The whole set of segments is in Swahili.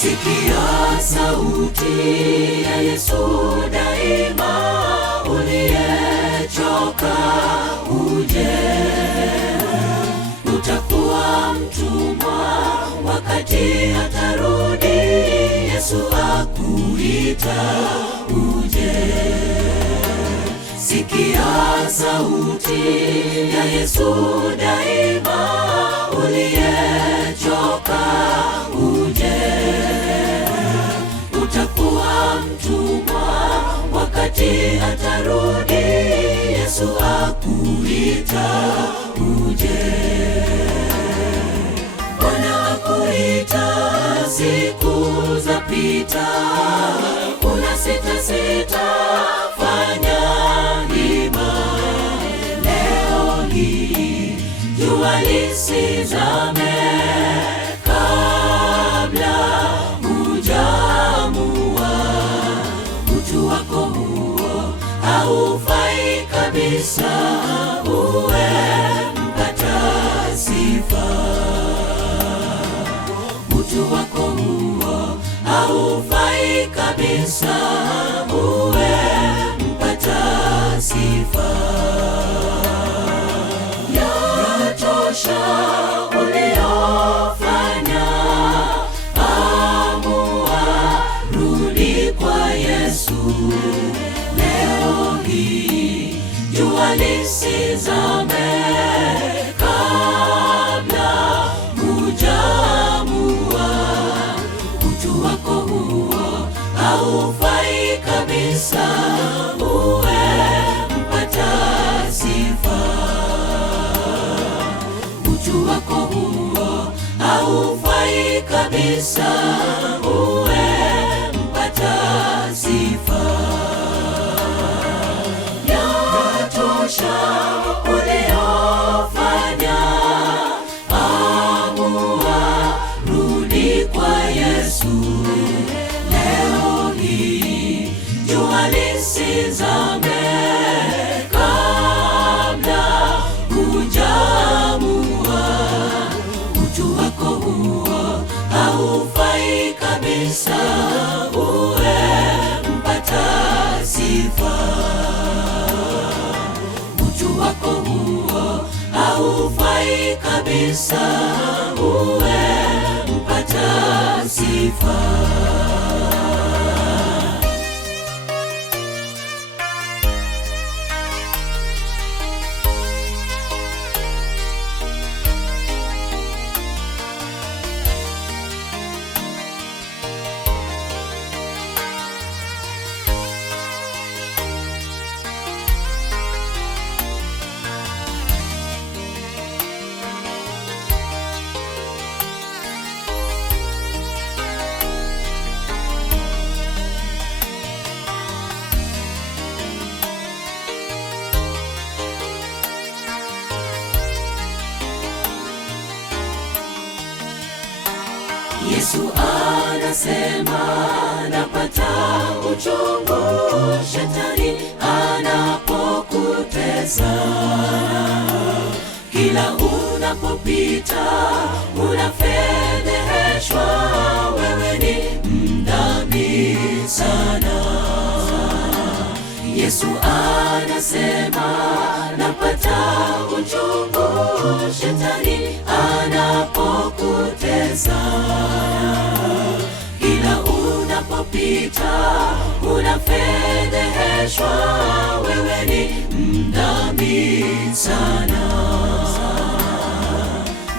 Sikia sauti ya Yesu daima, uliyechoka uje. Utakuwa mtumwa wakati atarudi, Yesu akuita uje. Sikia sauti ya Yesu daima, uliyechoka uje. Utakuwa mtumwa wakati atarudi, Yesu akuita uje. Bwana akuita, siku zapita, una sita, fanya hima. Leo hii jua lisizame, kabla hujamua. Utu wako huo haufai kabisa, uwe mpata sifa. Utu wako huo haufai kabisa, uwe mpata sifa. Yatosha uliofanya, amua, rudi kwa Yesu. Leo hii jua lisizame, kabla hujamua. Utu wako huo haufai kabisa, uwe mpata sifa. Utu wako huo haufai kabisa, uwe mpata sifa. Yatosha uliofanya, amua, rudi kwa Yesu. Leo hii jua lisizame, kabla hujamua. Utu wako huo haufai kabisa, uwe mpata sifa. Utu wako huo haufai kabisa, uwe mpata sifa. Yesu anasema, napata uchungu shetani anapokutesa. Kila unapopita unafedheheshwa, wewe ni mdhambi sana. Yesu anasema, napata uchungu shetani anapokutesa. Kila unapopita unafedheheshwa, wewe ni mdhambi sana.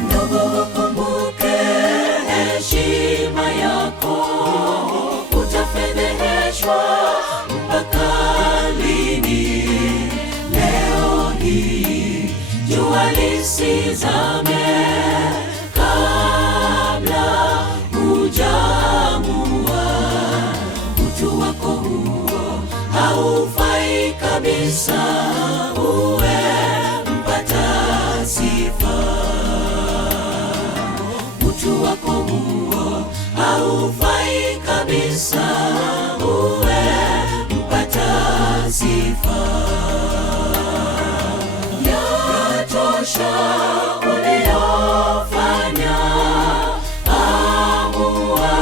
Ndugu, ukumbuke heshima yako, utafedheheshwa mpaka lini? Leo hii jua lisizame, kabla hujamua. Utu wako huo haufai kabisa, uwe mpata sifa. Utu wako huo haufai kabisa, uwe mpata sifa. Yatosha uliofanya, amua,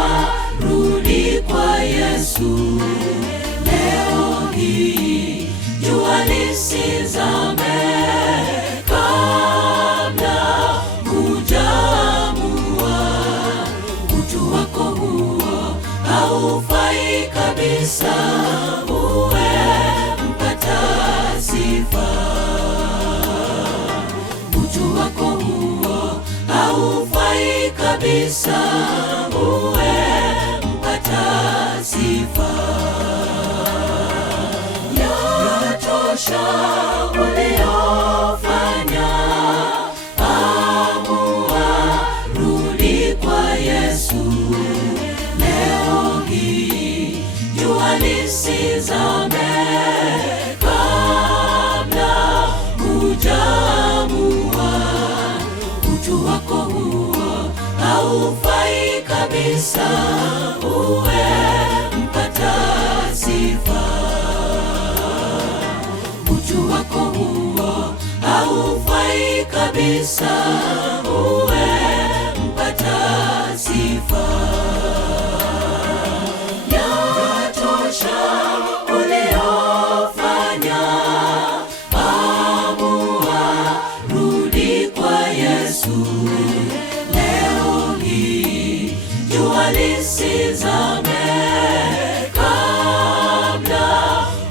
haufai kabisa uwe mpata sifa. Yatosha uliofanya, amua rudi kwa Yesu. Leo hii jua lisizame kabla hujaamua. Utu wako huo haufai kabisa uwe mpata sifa. Utu wako huo haufai kabisa uwe mpata sifa. Yatosha uliofanya, amua rudi kwa Yesu. Leo hii jua lisizame kabla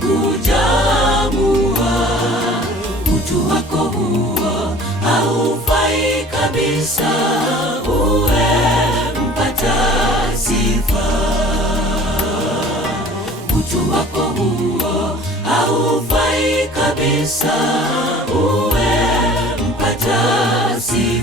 hujaamua. Utu wako huo haufai kabisa uwe mpata sifa. Utu wako huo haufai kabisa uwe mpata sifa.